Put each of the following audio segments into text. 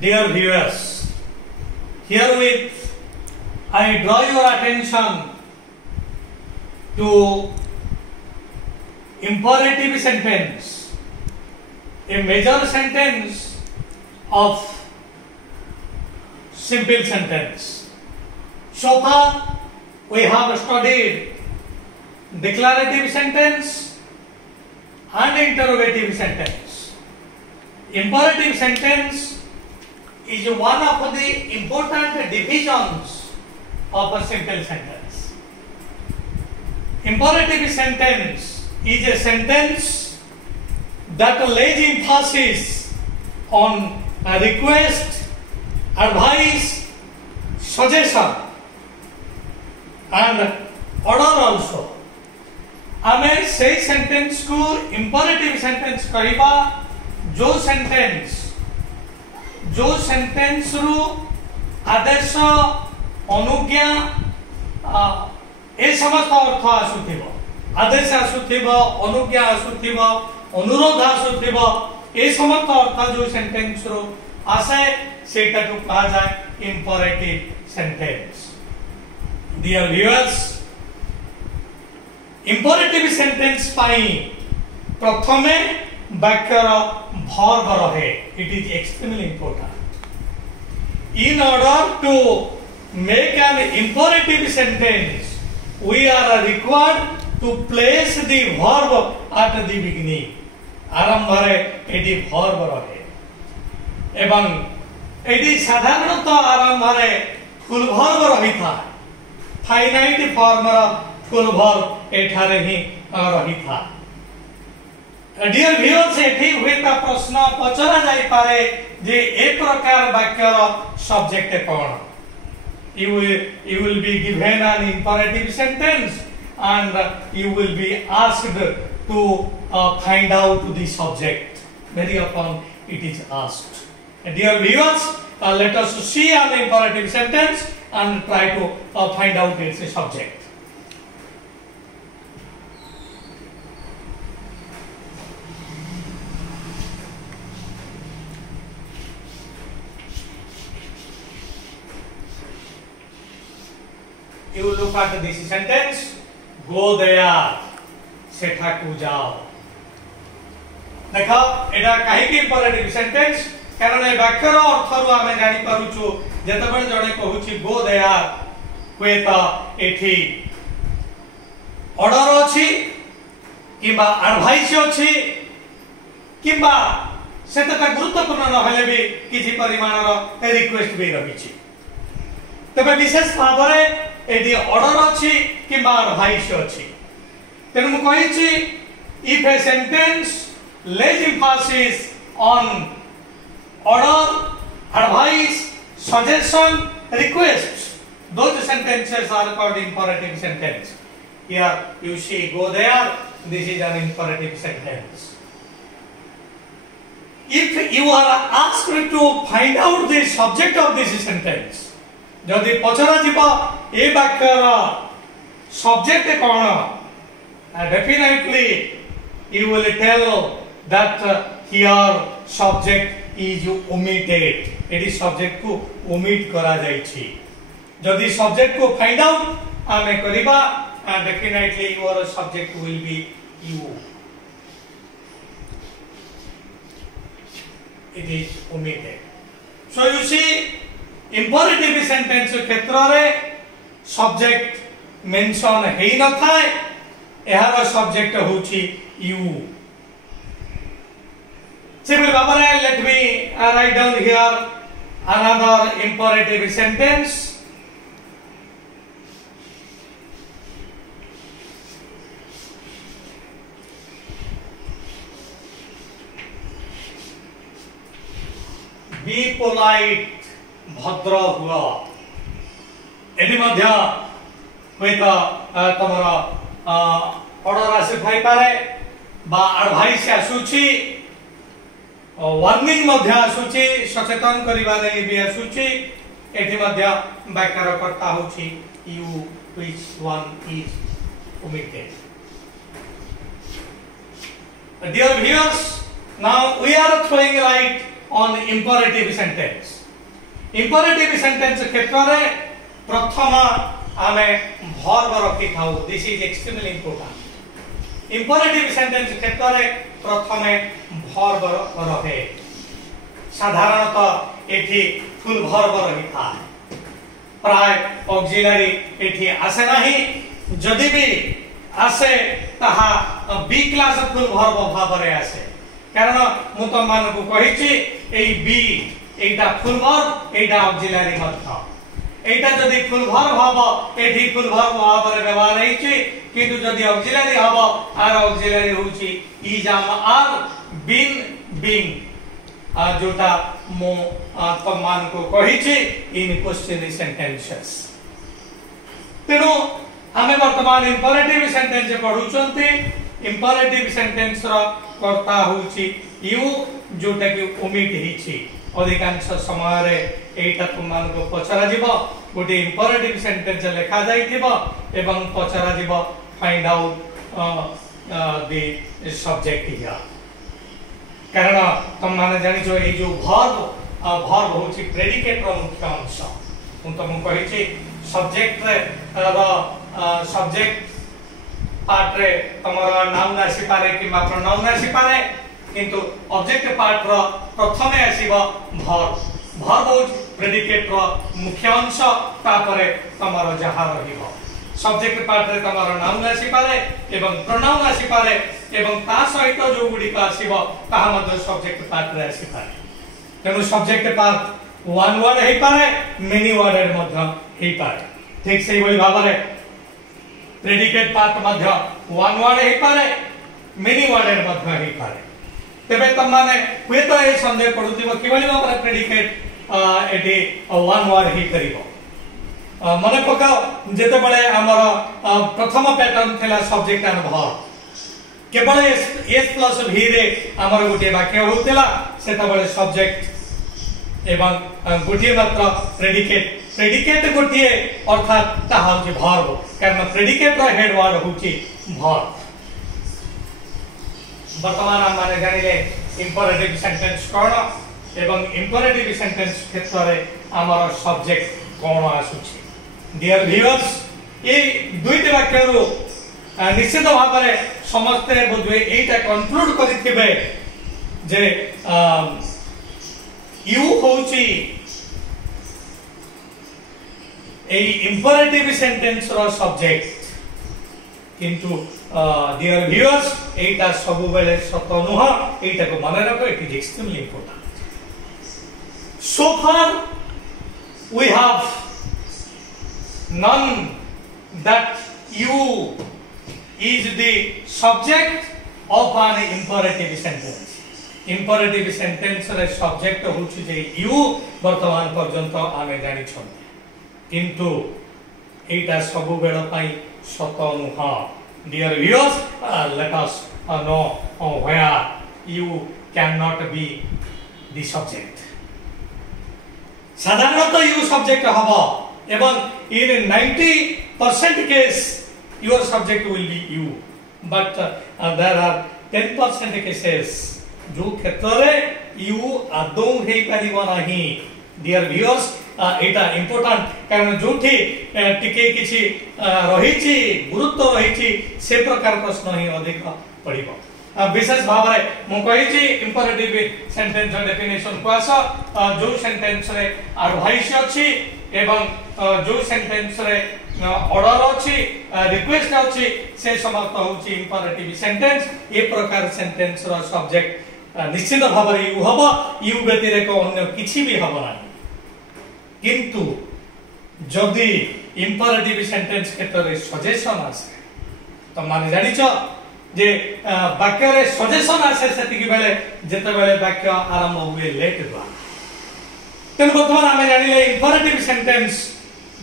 Dear viewers, herewith I draw your attention to imperative sentence, a major sentence of simple sentence. So far we have studied declarative sentence and interrogative sentence. Imperative sentence is one of the important divisions of a simple sentence. Imperative sentence is a sentence that lays emphasis on a request, advice, suggestion and order also. आमे से sentence को imperative sentence कहबा जो sentence रु आदेश अनुज्ञा ए समस्त अर्थ आसुथिबो, आदेश आसुथिबो, अनुज्ञा आसुथिबो, अनुरोध आसुथिबो, ए समस्त अर्थ जो सेंटेंस रु आसे सेटा को कहा जाय imperative sentence. Dear viewers, imperative sentence पाई प्रथमे वाक्यर verb रहे. It is extremely important. In order to make an imperative sentence, we are required to place the verb at the beginning. आरंभरे एटी verb रहे एवं एटी साधारणतः आरंभरे full verb रही था. फाइनाइट फॉर्म full verb एठारे ही रही था. डियर व्यूअर्स, एठी हुएता प्रश्न पचरा जाई पारे जे ए प्रकार वाक्यर सब्जेक्ट कोन. You will be given an imperative sentence and you will be asked to find out the subject. Very often it is asked. Dear viewers, let us see an imperative sentence and try to find out its subject. You look at this sentence, go there, सेठाकू जाओ. देखो एटा काहे की imperative sentence, कारण ए वाक्यर अर्थ रु आमे जानि पारुछु जेतबे जणे कहूची go there हुएता एठी ऑर्डर अछि किबा एडवाइस अछि किबा सेतका गुरुत्वपूर्ण रहले भी किछि परिमाणर रिक्वेस्ट भी रहिछि. तबे विशेष भाबरे एडी ऑर्डर अछि किबा एडवाइस अछि. तेनु मु कहिछि if a sentence lays emphasis on order, advice, suggestion, requests, those sentences are called imperative sentence. Here you see go there, this is an imperative sentence. If you are asked to find out the subject of this sentence, जदि पचरा जीवा ए वाक्यर subject कोन, definitely you will tell that here subject is omitted. It is subject को omit करा जाइछि. जदि subject को find out आमे करिबा, definitely your subject will be you. It is omitted. So you see, imperative sentence क्षेत्र रे subject mention हेई न थाए, एहार subject होछि you. Similarly, let me write down here another imperative sentence. Be polite, भद्र हुआ. Eighty मध्य होइता तमरा order आसे Thai पारे बा एडवाइस आसुची, वार्निंग मध्य आसुची, सचेतन करिबा नै भी आसुची. एटी मध्य वाक्यर कर्ता होची you, which one is omitted. Dear viewers, now we are throwing light on imperative sentence. Imperative sentence क्षेत्र में प्रथम आमे वर्ब रखी थाउ। This is extremely important. Imperative sentence क्षेत्र में प्रथम वर्ब रहे। साधारणतः एठी फुल वर्ब रही था, प्राय ऑक्सिलरी एठी आसे नहीं। जदि भी आसे ताहा बी क्लास फुल वर्ब भाव रे आसे, कारण मु तो मान को कहिछि एई बी एटा फुल वर्ब एटा ऑक्सिलरी मत। एटा जदि फुल वर्ब हबो एठी फुल वर्ब भाव रे व्यवहार हेछि, किंतु जदि ऑक्सिलरी हबो आर ऑक्सिलरी होछि इज आम आर बीन बीइंग, जोटा मो तो मान को कहिछि इन क्वेश्चन सेंटेंसेस। तेनो हमें वर्तमान इंपरेटिव सेंटेंस पढुचंती। इंपरेटिव सेंटेंस रो कर्ता होछि यू, जोटा कि ओमिट हिछि। अधिकांश समय रे एटा तुमान को पचरा जिवो, गोटे इंपरेटिव सेंटेंस लिखा जाइथिबो एवं पचरा जिवो find out the subject here. कारण तुम माने जानि जो ए जो वर्ब होछि प्रेडिकेट रो मुख्य अंश। हम तुम कहिछि सब्जेक्ट रे सब्जेक्ट पार्ट रे तमरा नाउन आसी पारे कि प्रोनाउन आसी पारे, किंतु ऑब्जेक्ट पार्ट रो प्रथमे आसीबो वर्ब। वर्ब होछि प्रेडिकेट रो मुख्य अंश, तापरे तमरा जहा रहिबो। सब्जेक्ट पार्ट रे तमरा नाउन आसी पारे एवं प्रोनाउन आसी पारे, एवं ता सहित जो गुडी का आसीबो ताहा मध्य सब्जेक्ट पार्ट रे आसी पारे। तेनु सब्जेक्ट पार्ट वन वर्ड हे पारे, मेनी वर्ड मध्य हे पारे। ठीक से वही भाव रे प्रेडिकेट पार्ट मध्य वन वर्ड हे पारे, मेनी वर्ड मध्य हे पारे। तेबे तम माने हुए तो ए संदेह पडुतिबो कि बली भाव रे प्रेडिकेट एटी वन वर्ड हे करिवो। मने पकाओ जेते बळे हमर प्रथम पैटर्न थिला सब्जेक्ट एंड वर्ब, केवल एस प्लस भी रे हमर गोटे वाक्य होतिला, सेता बळे सब्जेक्ट एवं गोटे मात्र प्रेडिकेट। प्रेडिकेट गोटे अर्थात ताहा होछि वर्ब, कारण प्रेडिकेट रो हेड वर्ड होछि वर्ब। वर्तमान हम माने जानिले इंपरेटिव सेंटेंस कोन एवं इंपरेटिव सेंटेंस क्षेत्र रे हमर सब्जेक्ट कोन आसुछि। डियर व्यूअर्स, ए दुईटी वाक्य रो निश्चित भाव में समस्ते बोधवे एटा कंक्लूड करिथिबे जे यू होछि ए इंपरेटिव सेंटेंस रो सब्जेक्ट, किंतु डियर व्यूअर्स एटा सब बेले सत नुह। एटा को मन रखो, it is extremely important. So far we have none that you is the subject of an imperative sentence. Imperative sentence रे subject होछि जे you वर्तमान पर्यंत आमे जानि छन, किंतु एटा सब बेला पई सत नुह। Dear viewers, let us know where you cannot be the subject. साधारणतः you subject हबो, एवं in 90% case your subject will be you, but there are 10% cases जो क्षेत्र रे you आदौ हे परिबो नाही। डियर व्यूअर्स, एटा इंपोर्टेंट, कारण जोठी टिके किछि रहिछि गुरुत्व रहिछि से प्रकार प्रश्न ही अधिक पड़िबो। विशेष भाव रे मु कहिछि इंपरेटिव सेंटेंस डेफिनेशन को आस जो सेंटेंस रे एडवाइस अछि एवं जो सेंटेंस रे ऑर्डर अछि रिक्वेस्ट अछि से समाप्त होछि इंपरेटिव सेंटेंस। ए प्रकार सेंटेंस रो सब्जेक्ट निश्चित भाव रे यू हबो, यू व्यतिरेक को अन्य किछि भी हबो नाही। किंतु जदि इंपरेटिव सेंटेंस क्षेत्र रे सजेशन आसे तो माने जानिछो जे वाक्य रे सजेशन आसे सेति बेले जेते बेले वाक्य आरंभ हुए लेट द्वारा। तेन वर्तमान आमे जानिले इंपरेटिव सेंटेंस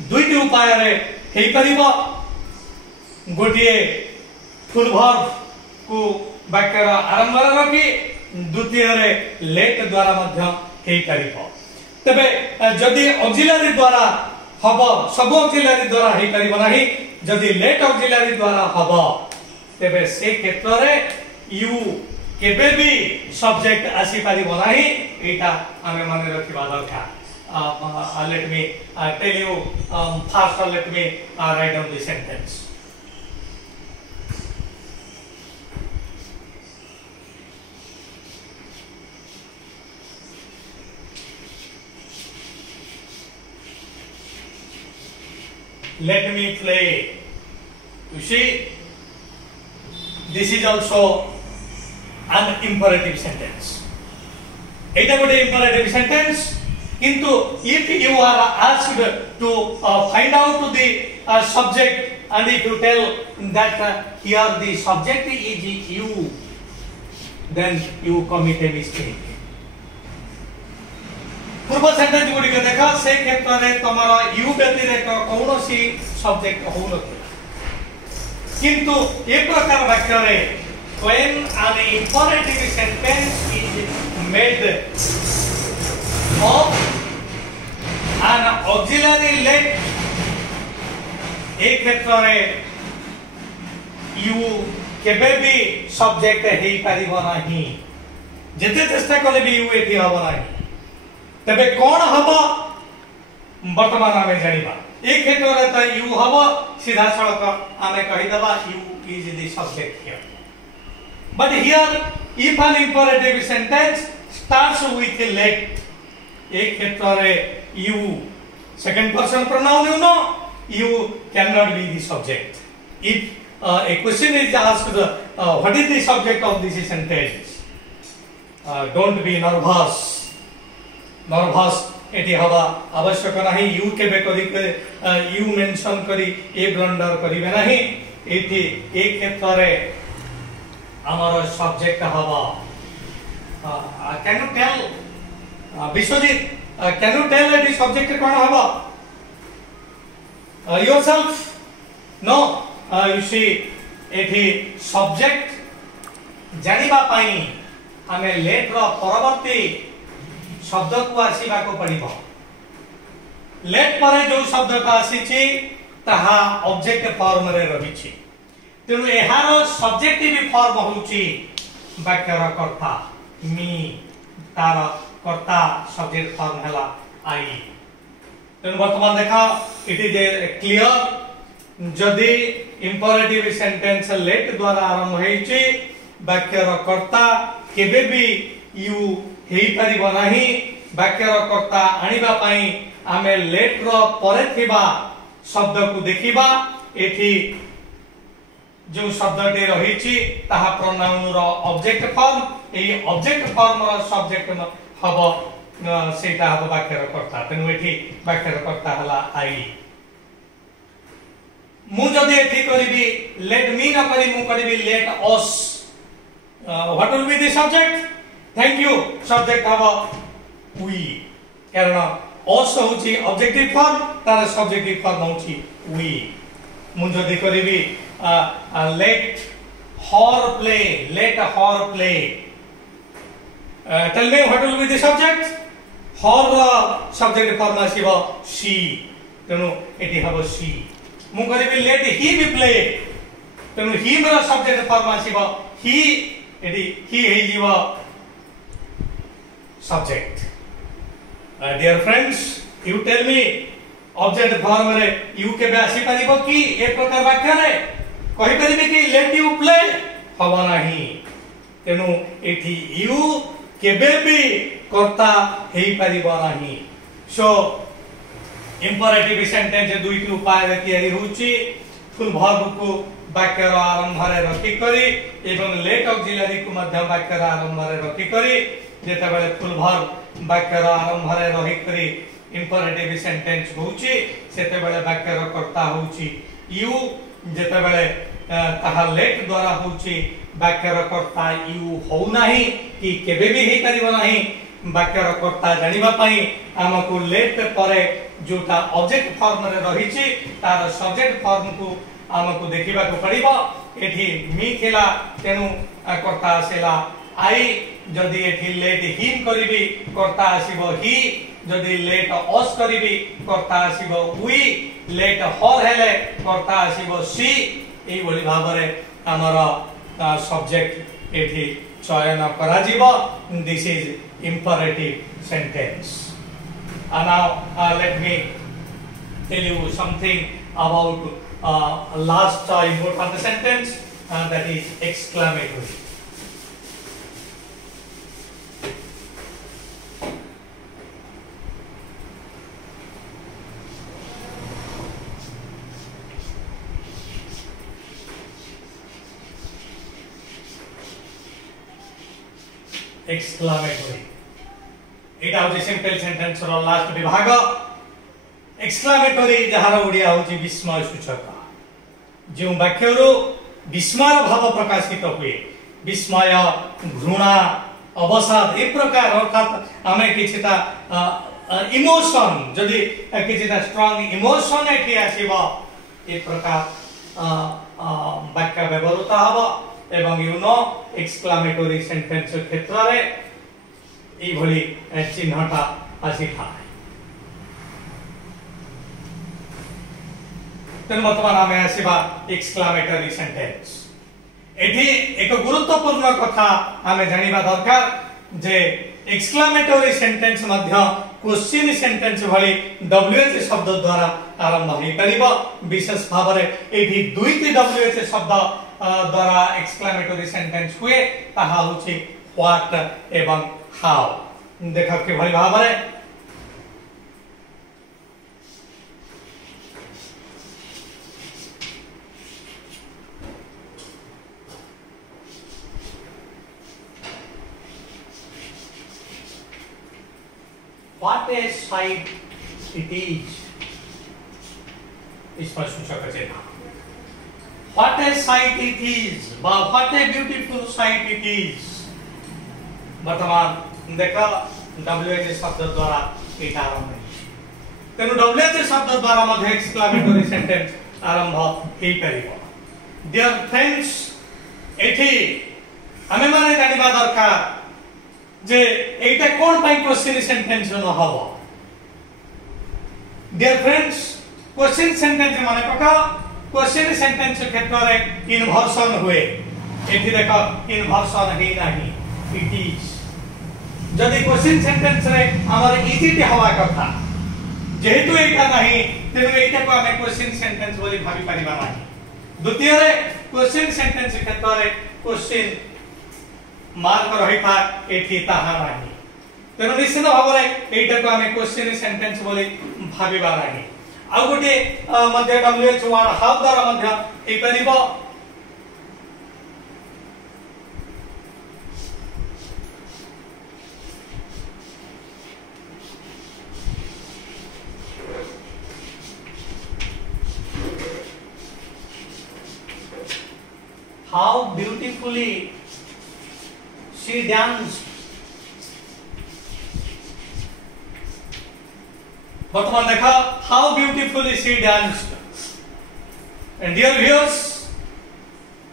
दुईटी उपाय रे हेई परिबो। गोटिए फुल वर्ब को वाक्य रा आरंभ रे रखि, द्वितीय रे लेट द्वारा मध्य हेई परिबो। तबे जदि ऑक्सिलरी द्वारा हबो, सब ऑक्सिलरी द्वारा हेई परिबो नाही। जदि लेट ऑक्सिलरी द्वारा हबो तेबे से क्षेत्र रे यू केबे भी सब्जेक्ट आसी पारिबो नाही एटा आमे माने रखिबा दरकार let me tell you first let me write down the sentence let me play you see this is also an imperative sentence eta gote imperative sentence kintu if you are asked to find out the subject and if you tell that here the subject is you then you commit a mistake पूर्व sentence गुडी के देखा से क्षेत्र रे तमारा you व्यतिरेक कौनसी subject हो नथिला किंतु ए प्रकार वाक्य रे when an imperative sentence is made of an auxiliary let ए क्षेत्र रे यू केबे भी सब्जेक्ट हेई परिबो नाही जेते चेष्टा कले भी यू एठी हबो नाही तबे कोन हबो वर्तमान आमे जानिबा ए क्षेत्र रे त यू हबो सीधा सड़क आमे कहि दबा you is the subject here but here if an imperative sentence starts with let ए क्षेत्र रे you second person pronoun you know you cannot be the subject if a question is asked what is the subject of this sentence don't be nervous eighty हवा आवश्यक नहीं you केबे करी you mention करी ए blunder करिवे नहीं eighty एक क्षेत्र रे हमर सब्जेक्ट हवा can you tell Biswajit can you tell एटी सब्जेक्ट कोन हवा योरसेल्फ नो यू सी एटी सब्जेक्ट जानिबा पई हमें लेट रो परवर्ती शब्द को आसीबा को पड़िबो लेट परे जो शब्द का आसीची ताहा ऑब्जेक्ट फॉर्म रे रहिची तेनु एहारो सब्जेक्टिव फॉर्म होउची वाक्यर कर्ता मी तार कर्ता सब्जेक्ट फॉर्म हला आई तेनु वर्तमान देखा इट इज क्लियर जदी इंपरेटिव सेंटेंस लेट द्वारा आरंभ होईची वाक्यर कर्ता केबे भी यू हेई परिबो नाही वाक्यर कर्ता आनिबा पई आमे लेट रो परे थिबा शब्द को देखिबा एथि जो शब्दटे रहिछि ताहा प्रोनाउन रो ऑब्जेक्ट फॉर्म एई ऑब्जेक्ट फॉर्म रो सब्जेक्ट हबो सेटा हबो वाक्यर कर्ता तेनु एथि वाक्यर कर्ता हला आई मु जदि एथि करबी लेट मी न करी मु करबी let us what will be the subject thank you subject हबो वी कारण अस होची ऑब्जेक्टिव फॉर्म तार सब्जेक्टिव फॉर्म होची वी मु जदि करबी let her play tell me what will be the subject her subject form asibo she tenu eti habo she mu karibi let he be play tenu he mera subject form asibo he eti he hei jibo subject dear friends you tell me object form रे you के बे आसी परिबो की एक प्रकार वाक्य रे कहि परिबे कि लेट यू प्ले हबो नाही तेनु एठी यू केबे भी कर्ता हेई परिबो नाही सो इंपरेटिव सेंटेंस दुईटी उपाय रे तयारी होची फुल वर्ब को वाक्य रो आरंभ रे रखि करी एवं लेट ऑक्सिलरी को मध्य वाक्य रो आरंभ रे रखि करी जेता बेले फुल वर्ब वाक्य रो आरंभ रे रहि करी इंपरेटिव सेंटेंस होउची सेते बेले वाक्य रो कर्ता होउची यू जेते बेले ताहा लेट द्वारा होउची वाक्य रो कर्ता यू हो नाही कि केबे भी हे परिबो नाही वाक्य रो कर्ता जानिबा पई हमकु लेट परे जोटा ऑब्जेक्ट फॉर्म रे रहिची तार सब्जेक्ट फॉर्म को हमकु देखिबा को पड़िबो एठी मी थिला तेनु कर्ता आसेला आई जदी एठी लेट हिम करिबी कर्ता आसीबो ही जदी लेट अस करिबी कर्ता आसीबो वी लेट हर हेले कर्ता आसीबो सी एई बोली भाबरे हमर सब्जेक्ट एठी चयन करा जीवो this is imperative sentence and now let me tell you something about last important sentence that is exclamatory. Exclamatory. It is simple sentence रो लास्ट विभाग एक्सक्लामेटरी जहार ओडिया होची विस्मय सूचक जो वाक्य रो विस्मय भाव प्रकाशित हुए विस्मय घृणा अवसाद ए प्रकार अर्थात आमे किछिता इमोशन जदि किछिता स्ट्रांग इमोशन एठी आसीबो ए प्रकार वाक्य व्यवहार हबो एवं यू नो एक्सक्लामेटरी सेंटेंस क्षेत्र रे ए भली चिन्हटा आसी था तेन वर्तमान आमे आसीबा एक्सक्लामेटरी सेंटेंस एठी एक गुरुत्वपूर्ण कथा आमे जानिबा दरकार जे एक्सक्लामेटरी सेंटेंस मध्य क्वेश्चन सेंटेंस भली डब्ल्यूएच शब्द द्वारा आरंभ होई परिबो विशेष भाव रे एठी दुईटी डब्ल्यूएच शब्द द्वारा एक्सक्लामेटरी सेंटेंस हुए ताहा होछि व्हाट एवं हाउ देखा के भली भाव रे What a sight it is. इसमें सूचक चिन्ह. What a sight it is. What a beautiful sight it is. वर्तमान देखा WH शब्द द्वारा एटा आरंभ. तेनु WH शब्द द्वारा मध्य एक्सक्लामेटरी सेंटेंस आरंभ हेई परिबो. Dear friends, एठी हमें माने जानिबा दरकार जे एटा कोन पाई क्वेश्चन सेंटेंस न हबो. डियर फ्रेंड्स क्वेश्चन सेंटेंस माने पका क्वेश्चन सेंटेंस क्षेत्र रे इन्वर्सन हुए एठी देखो इन्वर्सन हे नाही इट इज जदि क्वेश्चन सेंटेंस रे हमर इजिटी हवा कथा जेहेतु एटा नाही तेनु एटा को हमें क्वेश्चन सेंटेंस बोली भाबी परिबा नाही. द्वितीय रे क्वेश्चन सेंटेंस क्षेत्र रे क्वेश्चन मार्क रही था एठी ताहा नाही तेनु निश्चित भाव रे एटा को हमें क्वेश्चन सेंटेंस बोली भाबिबा नाही. आ गोटे मध्य डब्ल्यूएच वर्ड हाउ द्वारा मध्य ए परिबो how beautifully she danced. वर्तमान देखा how beautifully she danced. And dear viewers,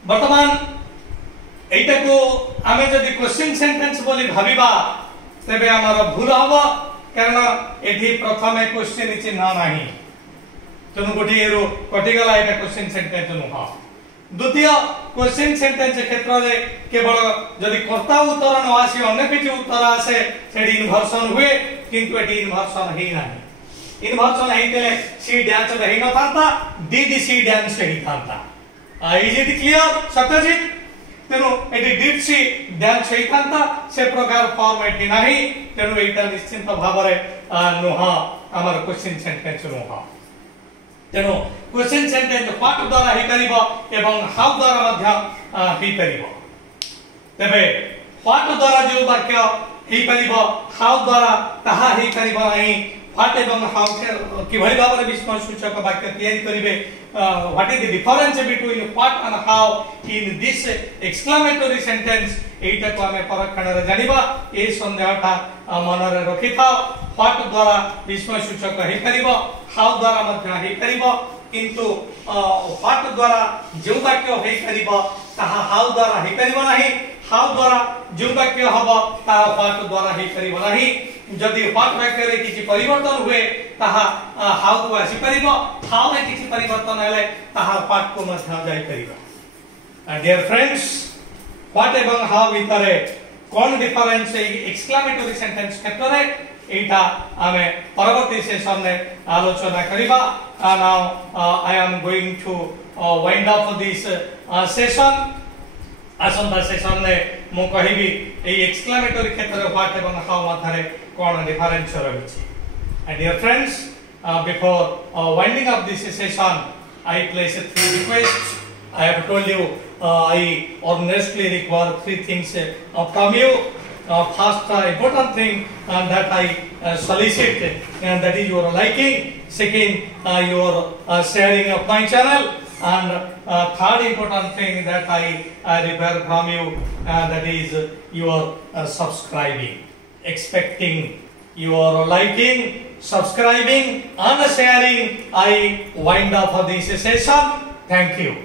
वर्तमान एटा को आमे जदि क्वेश्चन सेंटेंस बोली भाबिबा तबे हमर भूल हबो कारण एठी प्रथमे क्वेश्चन चिन्ह नाही तेनु गोटी एरो कटि गला एटा क्वेश्चन सेंटेंस नुहा. द्वितीय क्वेश्चन सेंटेंस क्षेत्र रे केवल जदि कर्ता उत्तर न आसी अन्य किछि उत्तर आसे सेडी इन्वर्सन हुए किंतु एटी इन्वर्सन हे नाही. इन्वर्सन हेइतले सी डांस रही न थाता डिड सी डांस रही थाता. इज इट क्लियर सत्यजित तेनु एटी डिड सी डांस रही थाता से प्रकार फॉर्म एटी नाही तेनु एटा निश्चित भाव रे नुहा हमर क्वेश्चन सेंटेंस नुहा. तेनु क्वेश्चन सेंटेंस व्हाट द्वारा हे करिवो एवं हाउ द्वारा मध्य हे करिवो. तबे व्हाट द्वारा जो वाक्य हे करिवो हाउ द्वारा ताहा हे करिवो नाही. व्हाट एवं हाउ कि भली भाव रे विस्मय सूचक वाक्य तैयारी करिवे. What is the difference between what and how in this exclamatory sentence एटा को हमें परखण रे जानिबा. ए संदेहटा मन रे रखि थाओ. व्हाट द्वारा विस्मय सूचक हे करिवो हाउ द्वारा मध्य हे करिवो किंतु व्हाट द्वारा जो वाक्य हे करिवो ताहा हाउ द्वारा हे करिवो नाही. हाउ द्वारा जो वाक्य हबो ताहा व्हाट द्वारा हे करिवो नाही. जदि व्हाट वाक्य रे किछि परिवर्तन हुए ताहा हाउ को आसी परिवो. हाउ रे किछि परिवर्तन हेले ताहा व्हाट को मध्य जाई परिवो. डियर फ्रेंड्स व्हाट एवं हाउ भितरे कौन डिफरेंस एक्सक्लेमेटरी सेंटेंस क्षेत्र रे एटा आमे परवर्ती सेशन में आलोचना करिबा। Now I am going to wind up this session. आसंता सेशन ने मु कहिबी ए एक्सक्लेमेटरी क्षेत्र रे व्हाट एवं हाउ माथरे कौन डिफरेंस रहिछि। And dear friends, before winding up this session, I place 3 requests. I have told you I earnestly require 3 things from you. First, important thing that I solicit, and that is your liking. Second, your sharing of my channel. And third important thing that I require from you, that is your subscribing. Expecting your liking, subscribing and sharing, I wind up this session. Thank you.